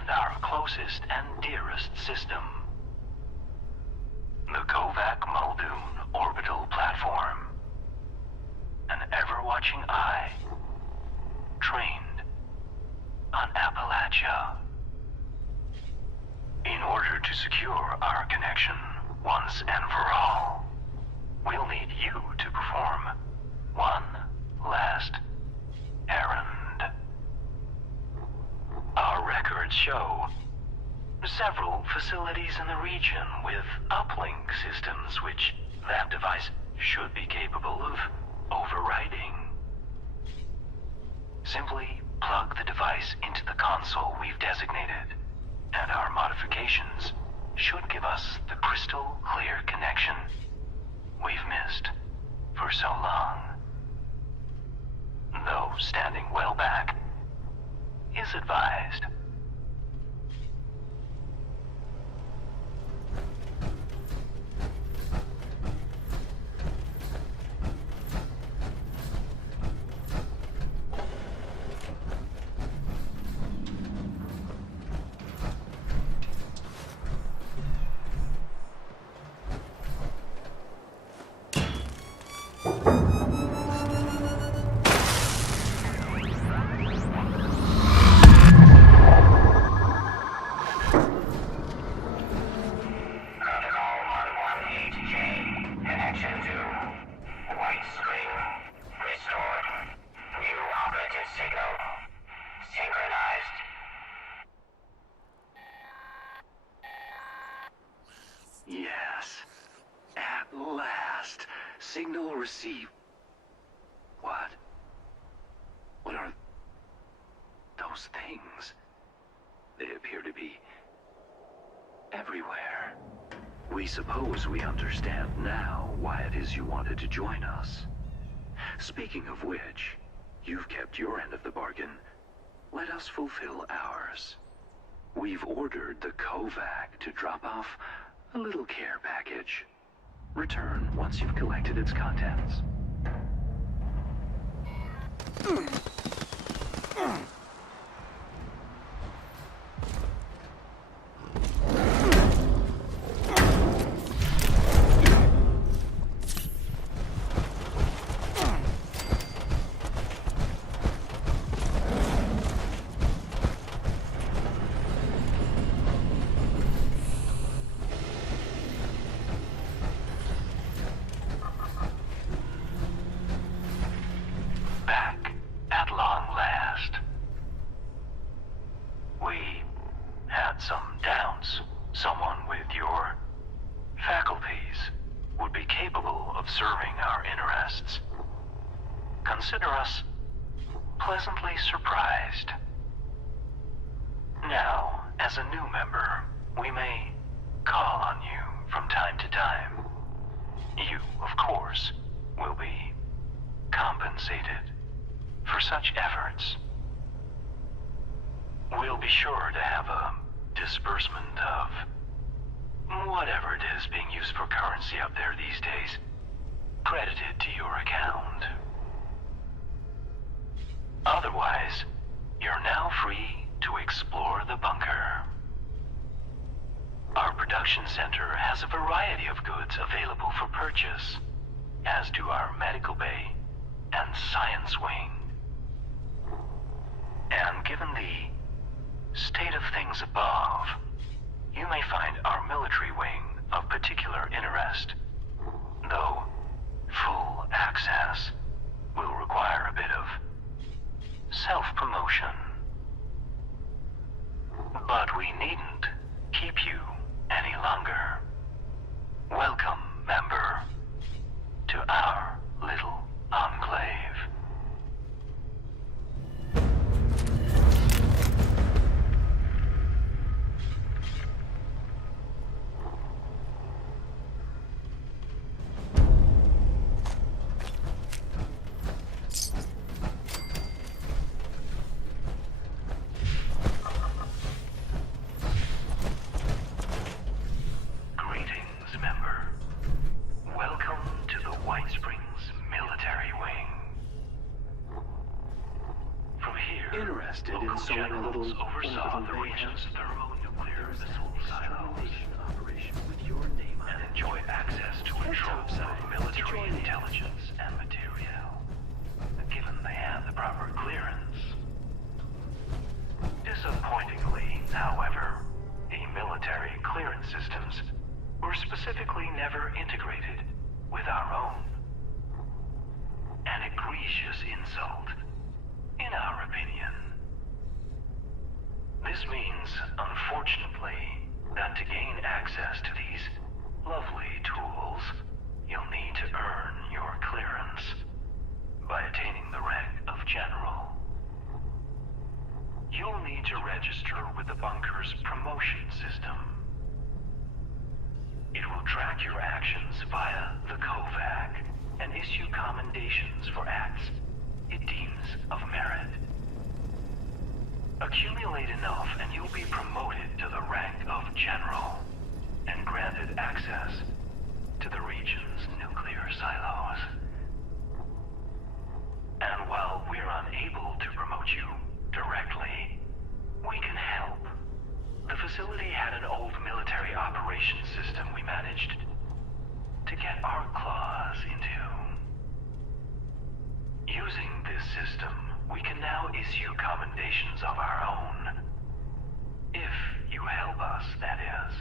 and our closest and dearest system. The Kovac Muldoon Orbital Platform. An ever-watching eye, trained on Appalachia. In order to secure our connection once and for all, we'll need you to perform one last errand. Our records show several facilities in the region with uplink systems which that device should be capable of overriding. Simply plug the device into the console we've designated, and our modifications should give us the crystal clear connection we've missed for so long. Though standing well back is advised. Yes. At last. Signal received. What? What are those things? They appear to be everywhere. We suppose we understand now why it is you wanted to join us. Speaking of which, you've kept your end of the bargain. Let us fulfill ours. We've ordered the Kovac to drop off a little care package. Return once you've collected its contents. Consider us pleasantly surprised. Now, as a new member, we may call on you from time to time. You, of course, will be compensated for such efforts. We'll be sure to have a disbursement of whatever it is being used for currency up there these days credited to your account. Otherwise, you're now free to explore the bunker. Our production center has a variety of goods available for purchase, as do our medical bay and science wing. And given the state of things above, you may find our military wing of particular interest, though full access will require a bit of self-promotion. But we needn't keep you any longer. Welcome, member, to our little enclave. on the region's thermonuclear missile silos operation with your name on and it. enjoy access to control topside of military to join in. intelligence and material, given they had the proper clearance. Disappointingly, however, the military clearance systems were specifically never integrated with our own. An egregious insult, in our opinion. This means, unfortunately, that to gain access to these lovely tools, you'll need to earn your clearance by attaining the rank of General. You'll need to register with the bunker's promotion system. It will track your actions via the KOVAC and issue commendations for acts it deems of merit. Accumulate enough and you'll be promoted to the rank of General and granted access to the region's nuclear silos. And while we're unable to promote you directly, we can help. The facility had an old military operations system we managed to get our claws into. Using this system, we can now issue commendations of our own. If you help us, that is.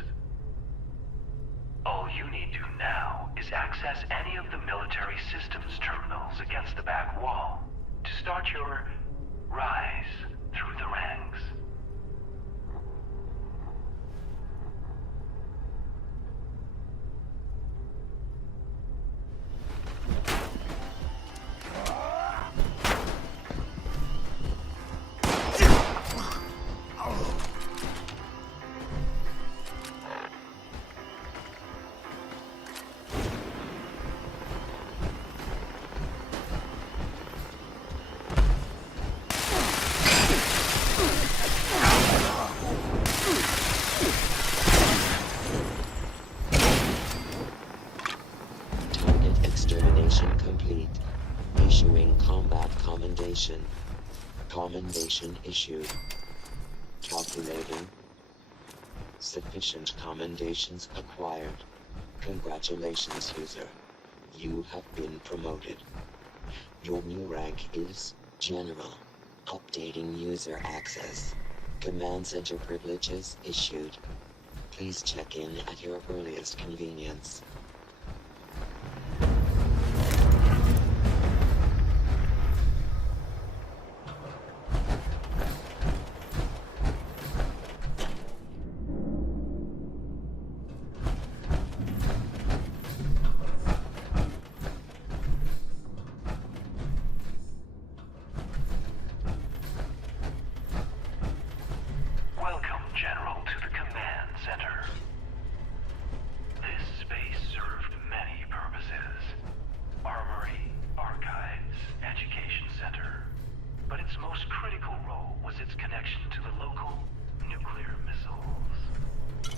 All you need to now is access any of the military systems terminals against the back wall to start your rise through the ranks. Extermination complete. Issuing combat commendation. Commendation issued. Calculating. Sufficient commendations acquired. Congratulations, user. You have been promoted. Your new rank is General. Updating user access. Command Center privileges issued. Please check in at your earliest convenience. Welcome, General, to the Command Center. This space served many purposes. Armory, archives, education center. But its most critical role was its connection to the local nuclear missiles.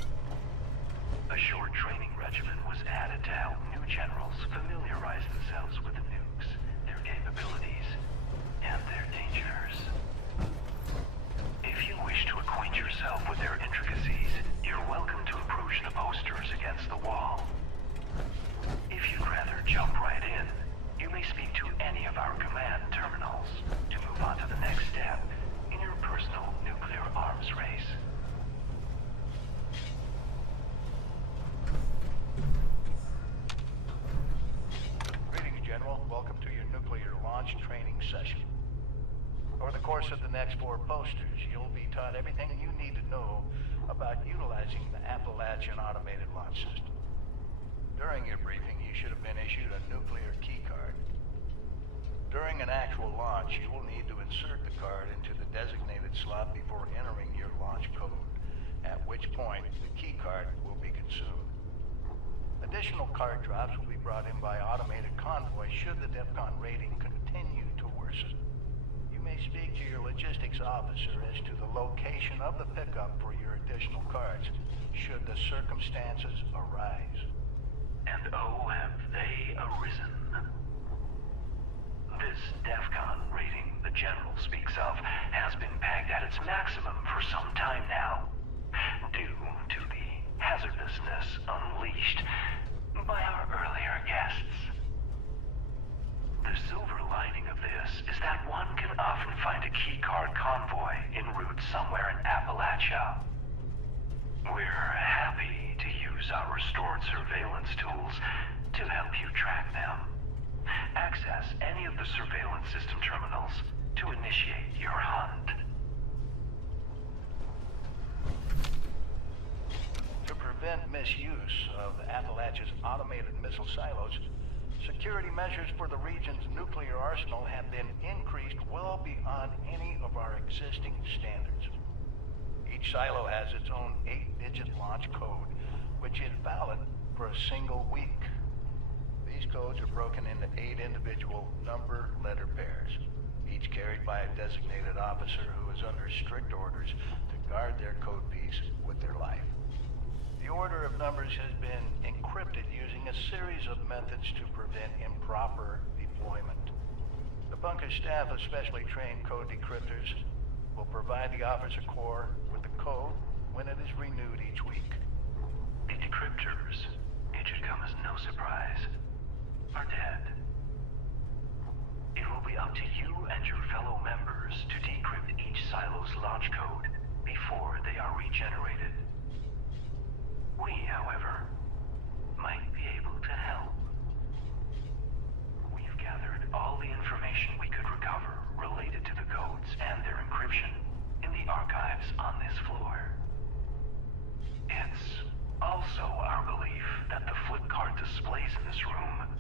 A short training regimen was added to help new generals familiarize themselves with the nukes, their capabilities, and their dangers. If you wish to acquaint yourself with their intricacies, you're welcome to approach the posters against the wall. If you'd rather jump right in, you may speak to any of our command terminals to move on to the next step in your personal nuclear arms race. Greetings, General. Welcome to your nuclear launch training session. Over the course of the next 4 posters, you'll be taught everything you need to know about utilizing the Appalachian Automated Launch System. During your briefing, you should have been issued a nuclear key card. During an actual launch, you will need to insert the card into the designated slot before entering your launch code, at which point the key card will be consumed. Additional card drops will be brought in by automated convoy should the DEFCON rating continue to worsen. You may speak to your logistics officer as to the location of the pickup for your additional cards, should the circumstances arise. And oh, have they arisen. This DEFCON rating the General speaks of has been pegged at its maximum for some time now, due to the hazardousness unleashed by our earlier guests. The silver lining of this is that one can often find a keycard convoy en route somewhere in Appalachia. We're happy to use our restored surveillance tools to help you track them. Access any of the surveillance system terminals to initiate your hunt. To prevent misuse of Appalachia's automated missile silos, security measures for the region's nuclear arsenal have been increased well beyond any of our existing standards. Each silo has its own 8-digit launch code, which is valid for a single week. These codes are broken into 8 individual number-letter pairs, each carried by a designated officer who is under strict orders to guard their code piece with their life. The order of numbers has been encrypted using a series of methods to prevent improper deployment. The bunker staff of specially trained code decryptors will provide the officer corps with the code when it is renewed each week. The decryptors, it should come as no surprise, are dead. It will be up to you and your fellow members to decrypt each silo's launch code before they are regenerated. We, however, might be able to help. We've gathered all the information we could recover related to the codes and their encryption in the archives on this floor. It's also our belief that the flip card displays in this room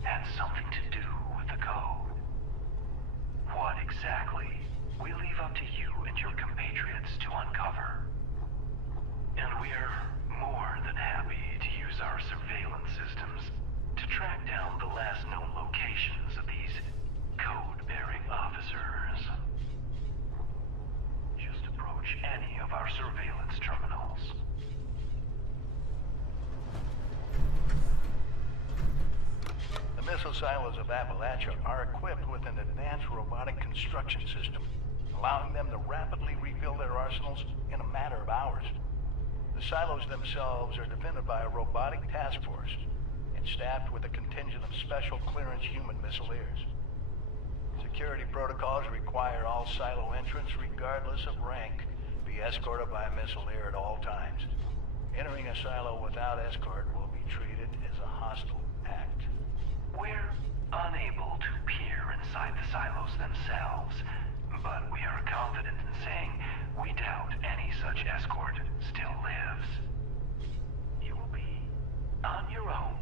had something to do with the code. What exactly, we leave up to you and your compatriots to uncover. And we're more than happy to use our surveillance systems to track down the last known locations of these code-bearing officers. Just approach any of our surveillance terminals. The missile silos of Appalachia are equipped with an advanced robotic construction system, allowing them to rapidly rebuild their arsenals in a matter of hours. The silos themselves are defended by a robotic task force and staffed with a contingent of special clearance human missileers. Security protocols require all silo entrants, regardless of rank, be escorted by a missileer at all times. Entering a silo without escort will be treated as a hostile act. We're unable to peer inside the silos themselves, but we are confident in saying we doubt any such escort still lives. You will be on your own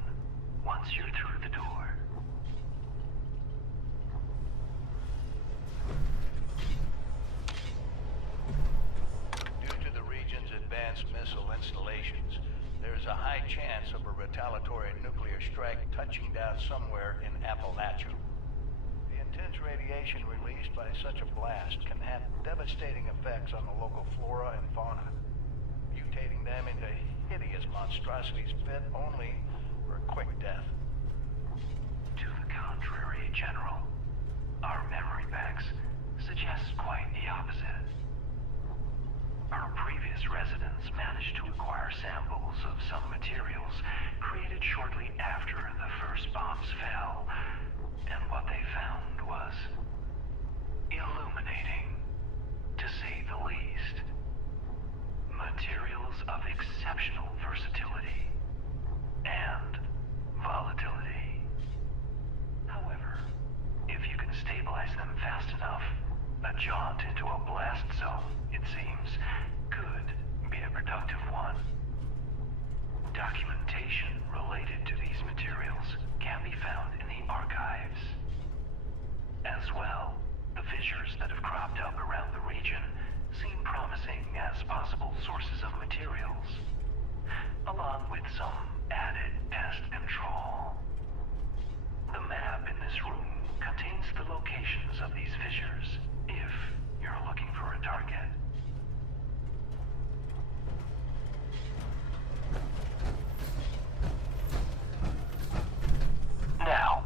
once you're through the door. Due to the region's advanced missile installations, there is a high chance of a retaliatory nuclear strike touching down somewhere in Appalachia. The intense radiation released by such a blast can have devastating effects on the local flora and fauna, mutating them into hideous monstrosities fit only for a quick death. To the contrary, General, our memory banks suggest quite the opposite. Our previous residents managed to acquire samples of some materials created shortly after the first bombs fell, and what they found was illuminating, to say the least. Materials of exceptional versatility and volatility. However, if you can stabilize them fast enough, a jaunt into a blast zone, it seems, could be a productive one. Documentation related to these materials can be found in the archives. As well, the fissures that have cropped up around the region seem promising as possible sources of materials, along with some added pest control. The map in this room contains the locations of these fissures, if you're looking for a target. Now,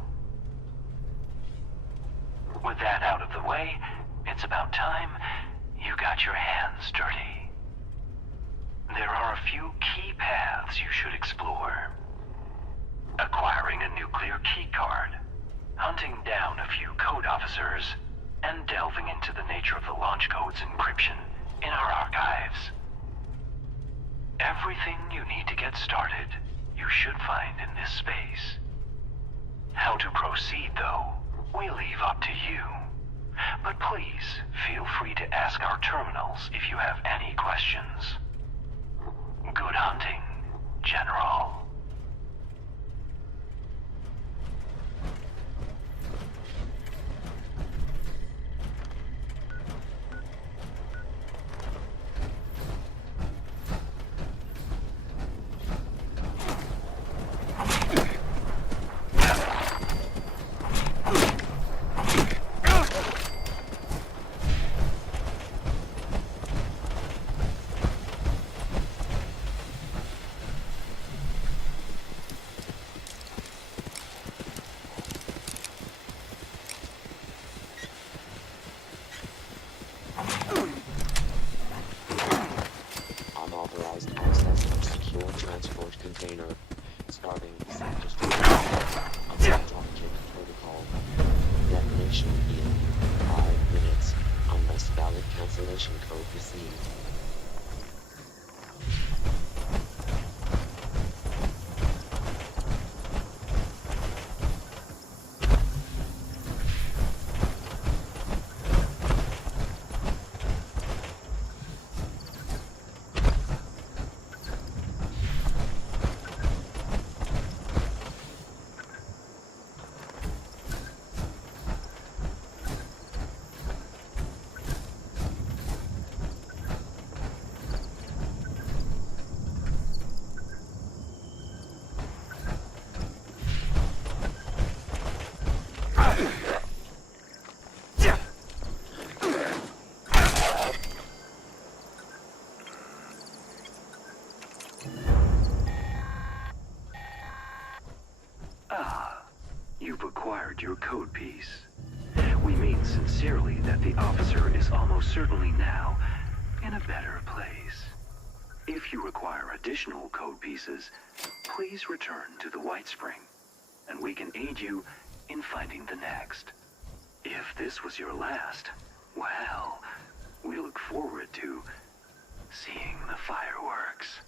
paths you should explore. Acquiring a nuclear keycard, hunting down a few code officers, and delving into the nature of the launch code's encryption in our archives. Everything you need to get started, you should find in this space. How to proceed, though, we leave up to you. But please, feel free to ask our terminals if you have any questions. Good hunting, General. Unauthorized access of secure transport container. Starting self-destruct. Unlocked object protocol. Detonation in 5 minutes, unless valid cancellation code received. You've acquired your code piece. We mean sincerely that the officer is almost certainly now in a better place. If you require additional code pieces, please return to the White Spring, and we can aid you in finding the next. If this was your last, well, we look forward to seeing the fireworks.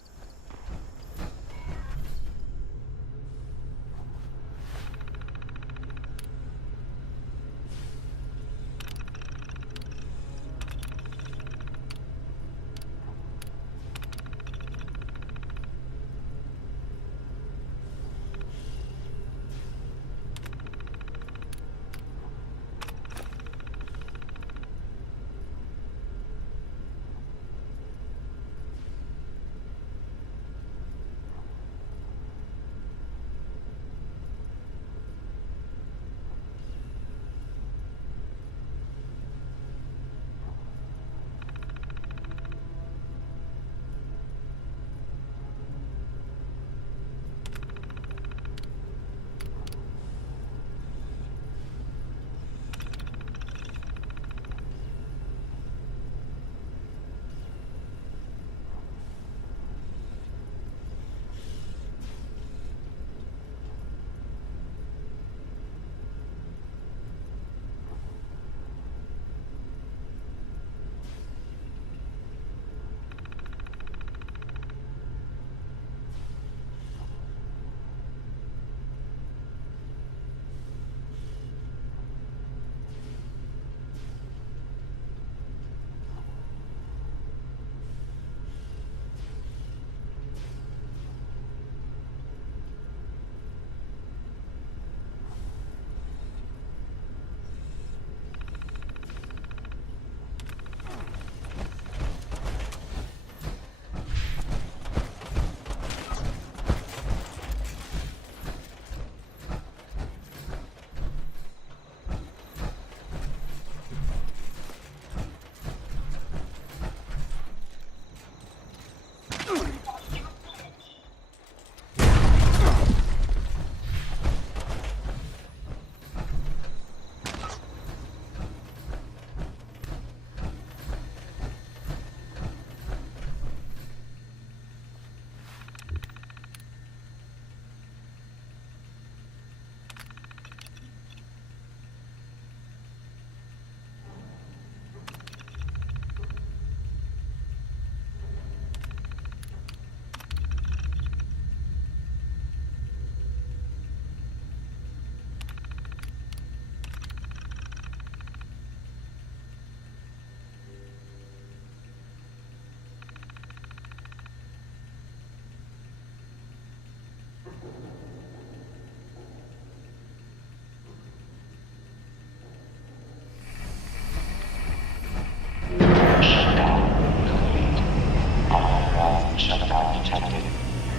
detected.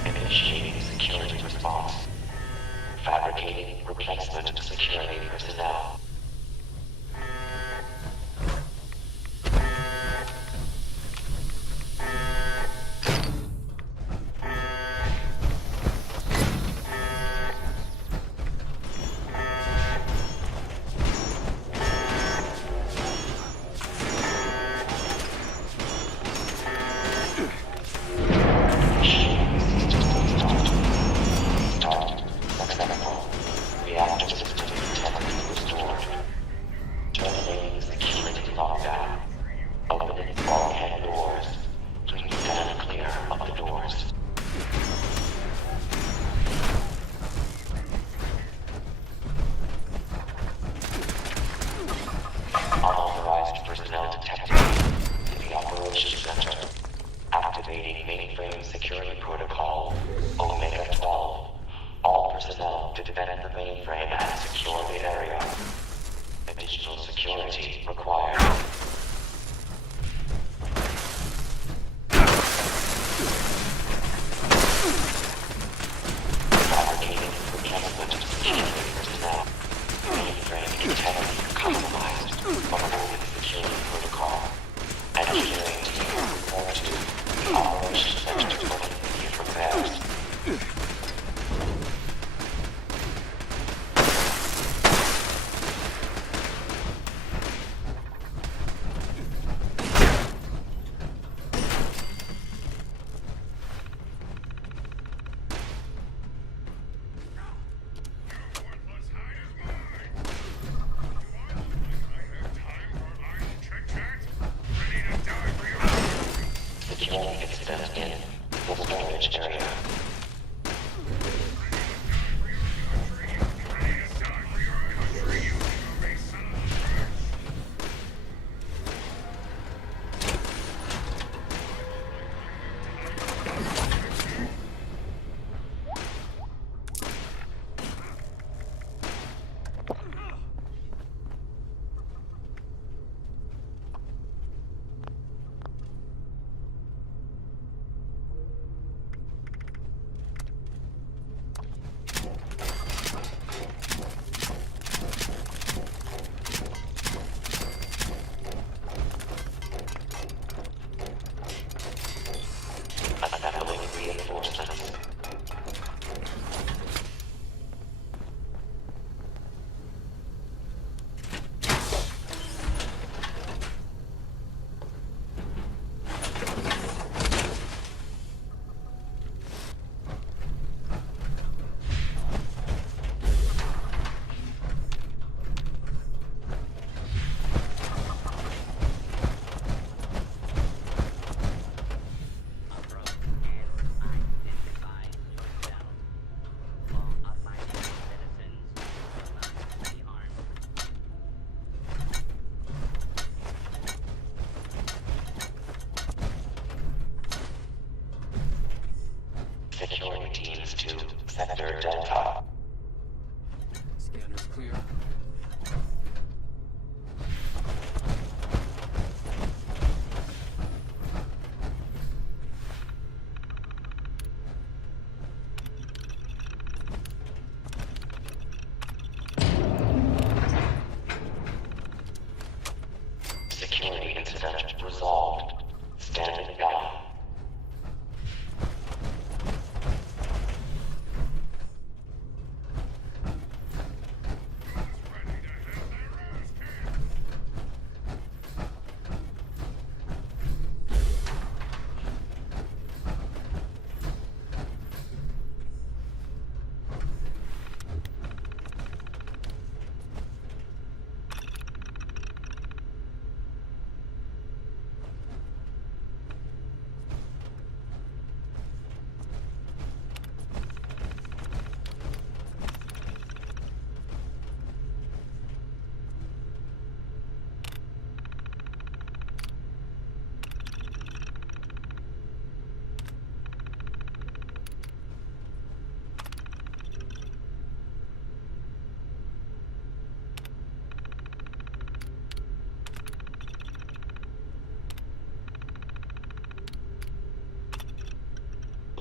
Initiating security response. Fabricating replacement security personnel. Reactor system integrity restored. Terminating security lockdown. Opening bulkhead doors. Please stand clear of the doors. Unauthorized personnel detected in the operations center. Activating mainframe security protocol Omega 12. All personnel to defend the mainframe and secure the area. Additional security required. Fabricating replacement security personnel. Mainframe integrity compromised. Overloaded security protocol. Engineering team report to the operations center for immediate repairs. Security incident in the storage area. Assembling reinforcements. Security teams to Sector Delta. Scanner's clear. Security incident resolved. Standing by.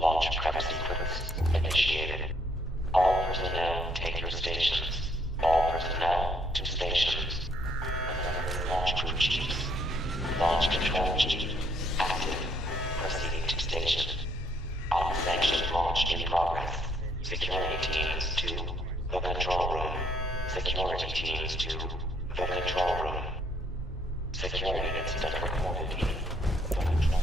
Launch prep sequence initiated. All personnel take your stations. All personnel to stations. Launch crew chiefs. Launch control chief. Active. Proceeding to station. Unsanctioned launch in progress. Security teams to the control room. Security teams to the control room. Security incident reported in the control.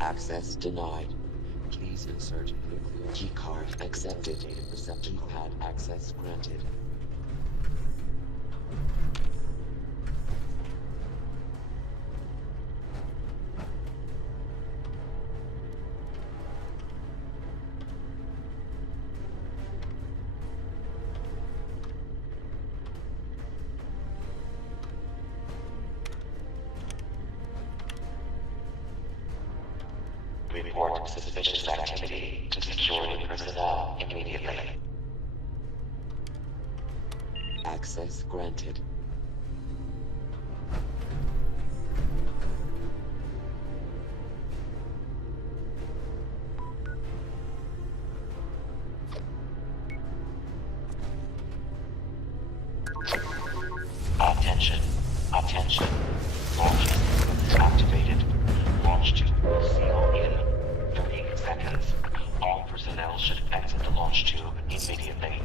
Access denied. Please insert nuclear keycard accepted. Data reception pad access granted. Report suspicious activity to security personnel immediately. Access granted. Attention. Attention. Launch activated. Launch tube will seal in 3 seconds. All personnel should exit the launch tube immediately.